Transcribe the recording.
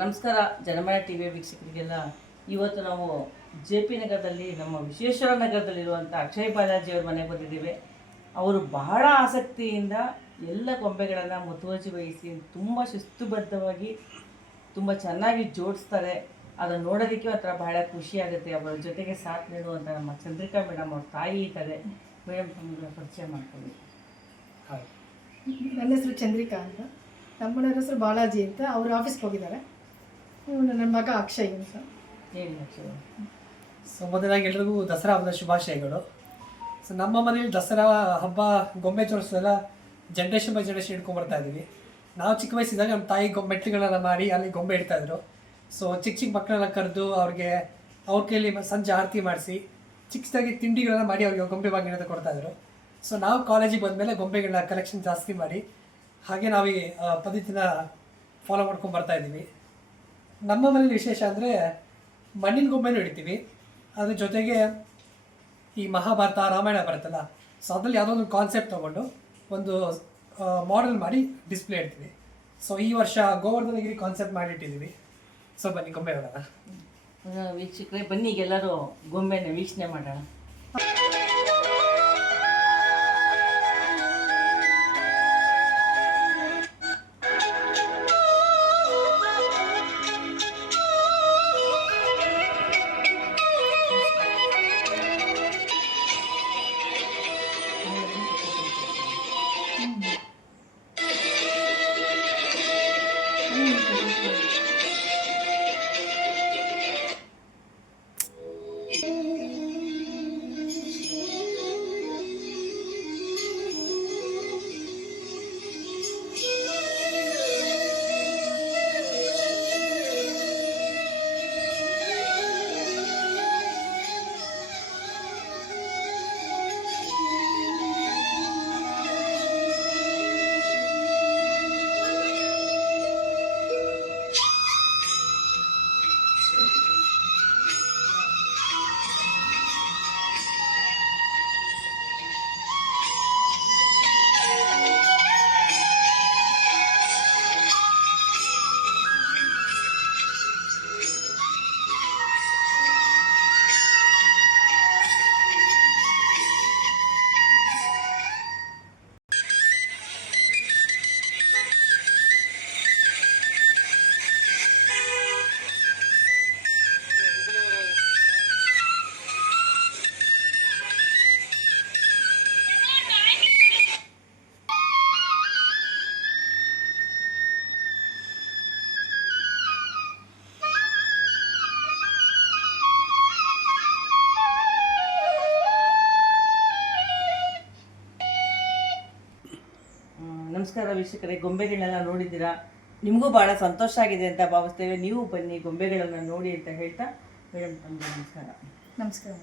ನಮಸ್ಕಾರ ಜನಮನ T V ವೀಕ್ಷಕರಿಗೆಲ್ಲ. ಇವತ್ತು ನಾವು ಜೆ ಪಿ ನಗರದಲ್ಲಿ ನಮ್ಮ ವಿಶ್ವೇಶ್ವರ ನಗರದಲ್ಲಿರುವಂಥ ಅಕ್ಷಯ್ ಬಾಲಾಜಿಯವ್ರ ಮನೆಗೆ ಬಂದಿದ್ದೀವಿ. ಅವರು ಬಹಳ ಆಸಕ್ತಿಯಿಂದ ಎಲ್ಲ ಗೊಂಬೆಗಳನ್ನು ಮುತುವರ್ಜಿ ವಹಿಸಿ ತುಂಬ ಶಿಸ್ತುಬದ್ಧವಾಗಿ ತುಂಬ ಚೆನ್ನಾಗಿ ಜೋಡಿಸ್ತಾರೆ. ಅದನ್ನು ನೋಡೋದಕ್ಕೆ ಒಂಥರ ಬಹಳ ಖುಷಿಯಾಗುತ್ತೆ. ಅವರ ಜೊತೆಗೆ ಸಾಥ್ ನೀಡುವಂಥ ನಮ್ಮ ಚಂದ್ರಿಕಾ ಮೇಡಮ್ ಅವ್ರ ತಾಯಿ ಇದ್ದಾರೆ. ಮೇಡಮ್ ತಮ್ಮನ್ನ ಪರಿಚಯ ಮಾಡ್ಕೊಳ್ಳಿ. ನನ್ನ ಹೆಸರು ಚಂದ್ರಿಕಾ ಅಂತ, ನಮ್ಮ ಹೆಸರು ಬಾಲಾಜಿ ಅಂತ. ಅವ್ರ ಆಫೀಸ್ಗೆ ಹೋಗಿದ್ದಾರೆ. ನನ್ನ ಮಗ ಅಕ್ಷಯ್ ಅಂತ. ಹೇಳಿ ಅಕ್ಷಯ್. ಸೊ ಮೊದಲಾಗಿ ಎಲ್ರಿಗೂ ದಸರಾ ಹಬ್ಬದ ಶುಭಾಶಯಗಳು. ಸೊ ನಮ್ಮ ಮನೇಲಿ ದಸರಾ ಹಬ್ಬ ಗೊಂಬೆ ಜೋಡಿಸೋದೆಲ್ಲ ಜನ್ರೇಷನ್ ಬೈ ಜನ್ರೇಷನ್ ಇಟ್ಕೊಂಡ್ಬರ್ತಾ ಇದ್ದೀವಿ. ನಾವು ಚಿಕ್ಕ ವಯಸ್ಸಿದ್ದಾಗ ನಮ್ಮ ತಾಯಿ ಮೆಟ್ಟಿಲುಗಳೆಲ್ಲ ಮಾಡಿ ಅಲ್ಲಿ ಗೊಂಬೆ ಇಡ್ತಾಯಿದ್ರು. ಸೊ ಚಿಕ್ಕ ಮಕ್ಕಳೆಲ್ಲ ಕರೆದು ಅವ್ರಿಗೆ ಅವ್ರ ಕೈಯಲ್ಲಿ ಸಂಜೆ ಆರತಿ ಮಾಡಿಸಿ ಚಿಕ್ಕದಾಗಿ ತಿಂಡಿಗಳನ್ನ ಮಾಡಿ ಅವ್ರಿಗೆ ಗೊಂಬೆ ಬಾಗಿನ ಕೊಡ್ತಾಯಿದ್ರು. ಸೊ ನಾವು ಕಾಲೇಜಿಗೆ ಬಂದಮೇಲೆ ಗೊಂಬೆಗಳನ್ನ ಕಲೆಕ್ಷನ್ ಜಾಸ್ತಿ ಮಾಡಿ ಹಾಗೆ ನಾವು ಈ ಪದ್ಧತಿನ ಫಾಲೋ ಮಾಡ್ಕೊಂಡು ಬರ್ತಾಯಿದ್ದೀವಿ. ನಮ್ಮ ಮನೇಲಿ ವಿಶೇಷ ಅಂದರೆ ಮಣ್ಣಿನ ಗೊಂಬೆನೂ ಇಡ್ತೀವಿ. ಅದ್ರ ಜೊತೆಗೆ ಈ ಮಹಾಭಾರತ ರಾಮಾಯಣ ಬರುತ್ತಲ್ಲ, ಸೊ ಅದರಲ್ಲಿ ಯಾವುದೋ ಒಂದು ಕಾನ್ಸೆಪ್ಟ್ ತೊಗೊಂಡು ಒಂದು ಮಾಡೆಲ್ ಮಾಡಿ ಡಿಸ್ಪ್ಲೇ ಇಡ್ತೀವಿ. ಸೊ ಈ ವರ್ಷ ಗೋವರ್ಧನಗಿರಿ ಕಾನ್ಸೆಪ್ಟ್ ಮಾಡಿಟ್ಟಿದ್ದೀವಿ. ಸೊ ಬನ್ನಿ ಗೊಂಬೆ ಹೋಗೋಣ. ವೀಕ್ಷಕರೇ ಬನ್ನಿ, ಈಗೆಲ್ಲರೂ ಗೊಂಬೆನ ವೀಕ್ಷಣೆ ಮಾಡೋಣ. ನಮಸ್ಕಾರ ವೀಕ್ಷಕರೇ, ಗೊಂಬೆಗಳನ್ನೆಲ್ಲ ನೋಡಿದ್ದೀರಾ. ನಿಮಗೂ ಭಾಳ ಸಂತೋಷ ಆಗಿದೆ ಅಂತ ಭಾವಿಸ್ತೇವೆ. ನೀವು ಬನ್ನಿ ಗೊಂಬೆಗಳನ್ನು ನೋಡಿ ಅಂತ ಹೇಳ್ತಾ ಮೇಡಮ್ ತಮಗೆ ನಮಸ್ಕಾರ. ನಮಸ್ಕಾರ.